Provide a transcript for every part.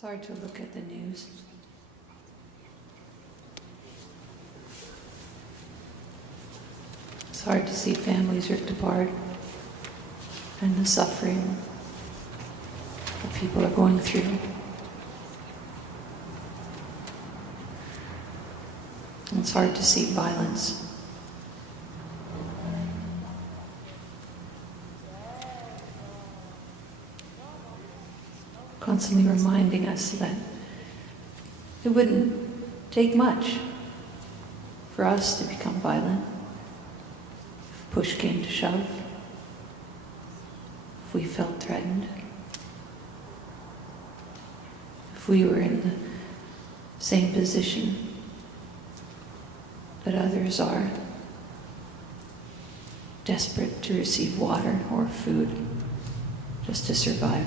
It's hard to look at the news. It's hard to see families ripped apart and the suffering that people are going through. And it's hard to see violence. Constantly reminding us that it wouldn't take much for us to become violent if push came to shove, if we felt threatened, if we were in the same position that others are, desperate to receive water or food just to survive.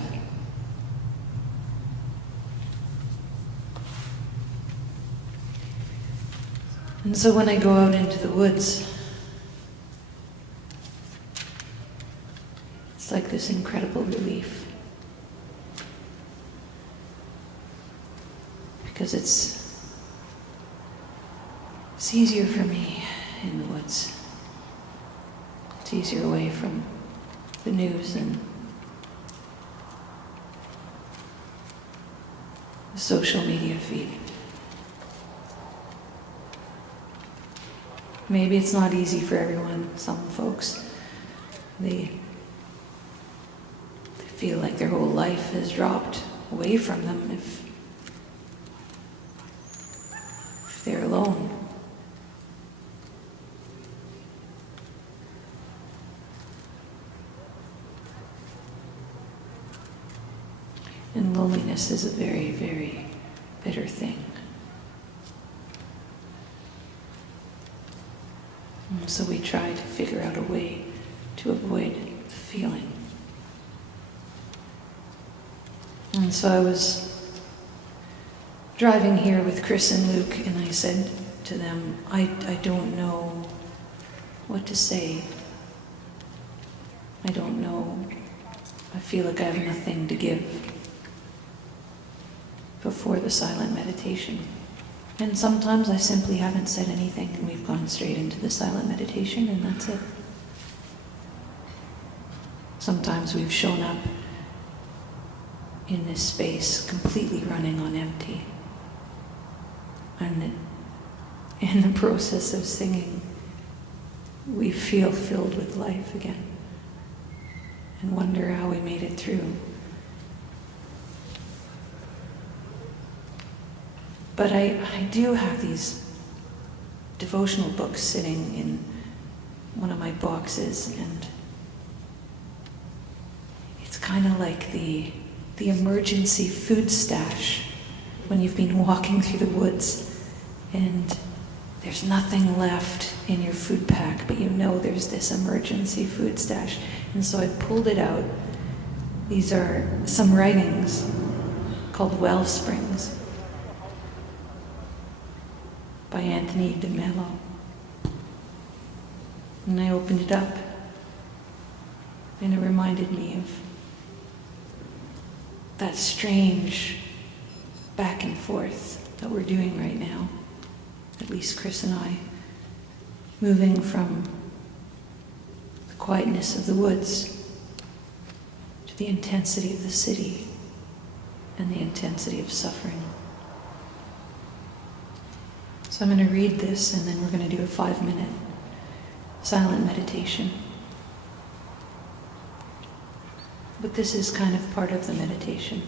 And so when I go out into the woods, it's like this incredible relief. Because it's easier for me in the woods. It's easier away from the news and the social media feed. Maybe it's not easy for everyone. Some folks, they feel like their whole life has dropped away from them if they're alone. And loneliness is a very, very bitter thing. And so we try to figure out a way to avoid the feeling. And so I was driving here with Chris and Luke, and I said to them, I don't know what to say. I don't know. I feel like I have nothing to give before the silent meditation. And sometimes I simply haven't said anything and we've gone straight into the silent meditation and that's it. Sometimes we've shown up in this space completely running on empty. And in the process of singing, we feel filled with life again and wonder how we made it through. But I do have these devotional books sitting in one of my boxes, and it's kind of like the emergency food stash when you've been walking through the woods and there's nothing left in your food pack, but you know there's this emergency food stash. And so I pulled it out. These are some writings called Wellsprings by Anthony de Mello. And I opened it up, and it reminded me of that strange back and forth that we're doing right now, at least Chris and I, moving from the quietness of the woods to the intensity of the city and the intensity of suffering. So I'm going to read this, and then we're going to do a 5-minute silent meditation. But this is kind of part of the meditation.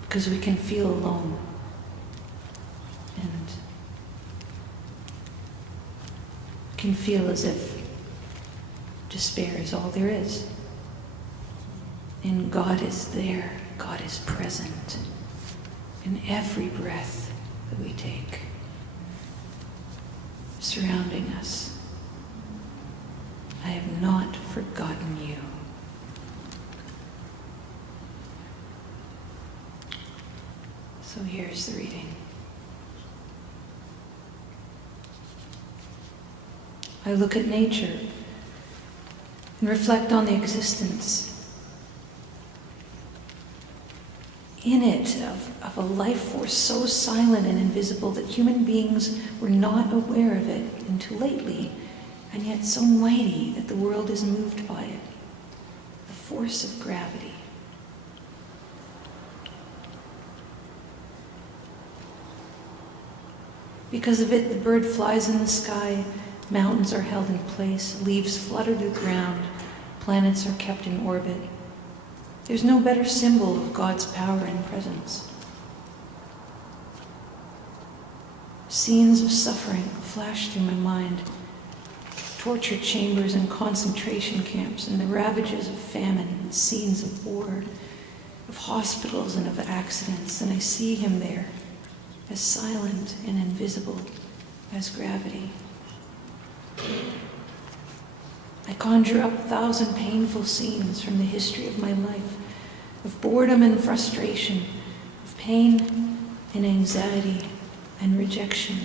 Because we can feel alone. And we can feel as if despair is all there is. And God is there. God is present in every breath that we take, surrounding us. I have not forgotten you. So here's the reading. I look at nature and reflect on the existence in it of a life force so silent and invisible that human beings were not aware of it until lately, and yet so mighty that the world is moved by it. The force of gravity. Because of it, the bird flies in the sky, mountains are held in place, leaves flutter to the ground, planets are kept in orbit. There's no better symbol of God's power and presence. Scenes of suffering flash through my mind. Torture chambers and concentration camps, and the ravages of famine and scenes of war, of hospitals and of accidents, and I see him there, as silent and invisible as gravity. I conjure up 1,000 painful scenes from the history of my life, of boredom and frustration, of pain and anxiety and rejection,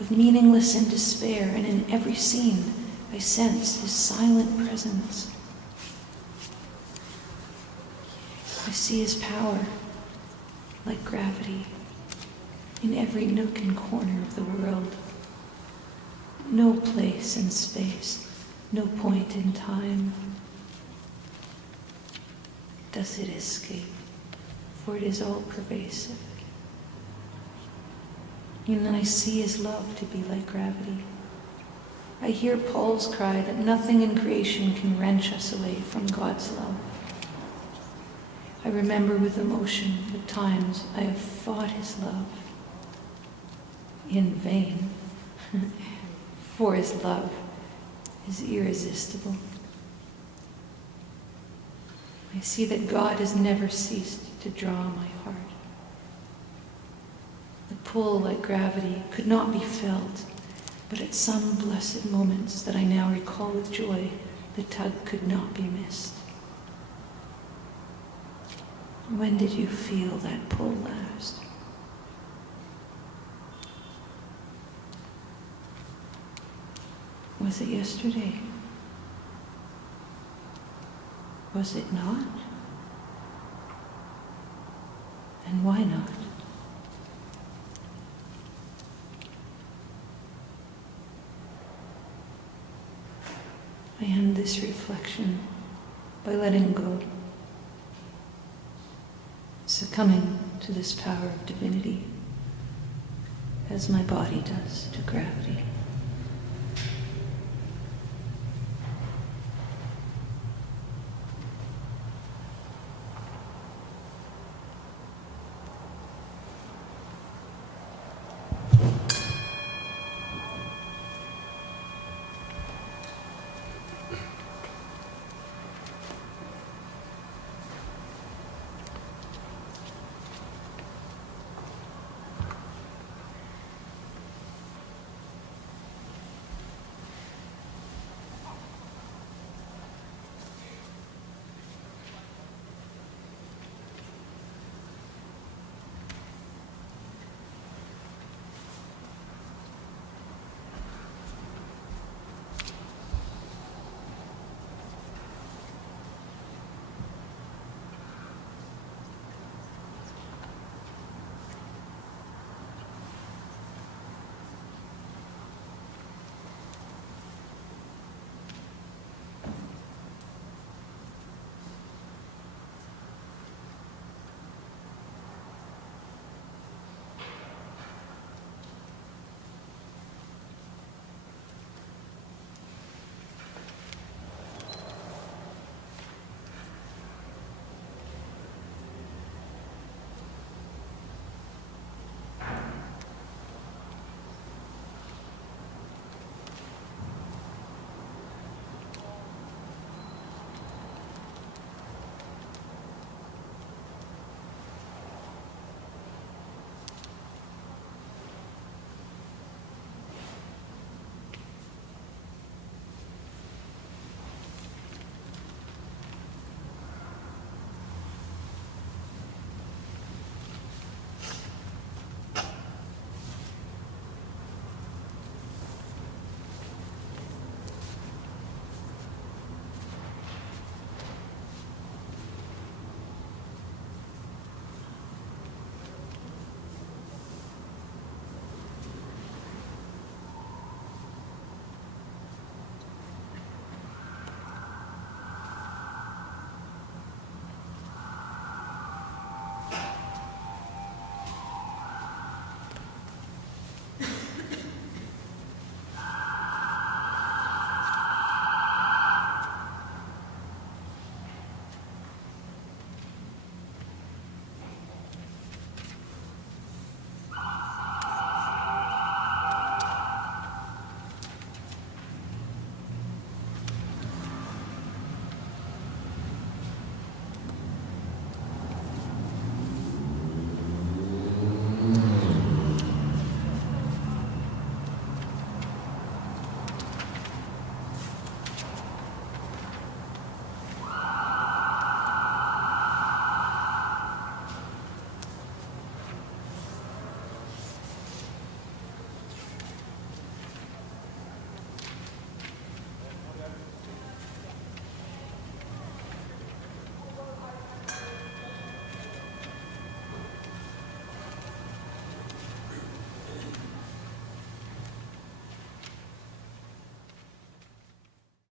of meaningless and despair, and in every scene I sense his silent presence. I see his power like gravity in every nook and corner of the world. No place in space, no point in time does it escape, for it is all pervasive. And then I see his love to be like gravity. I hear Paul's cry that nothing in creation can wrench us away from God's love. I remember with emotion the times I have fought his love in vain, for his love is irresistible. I see that God has never ceased to draw my heart. The pull, like gravity, could not be felt, but at some blessed moments that I now recall with joy, the tug could not be missed. When did you feel that pull last? Was it yesterday? Was it not? And why not? I end this reflection by letting go, succumbing to this power of divinity as my body does to gravity.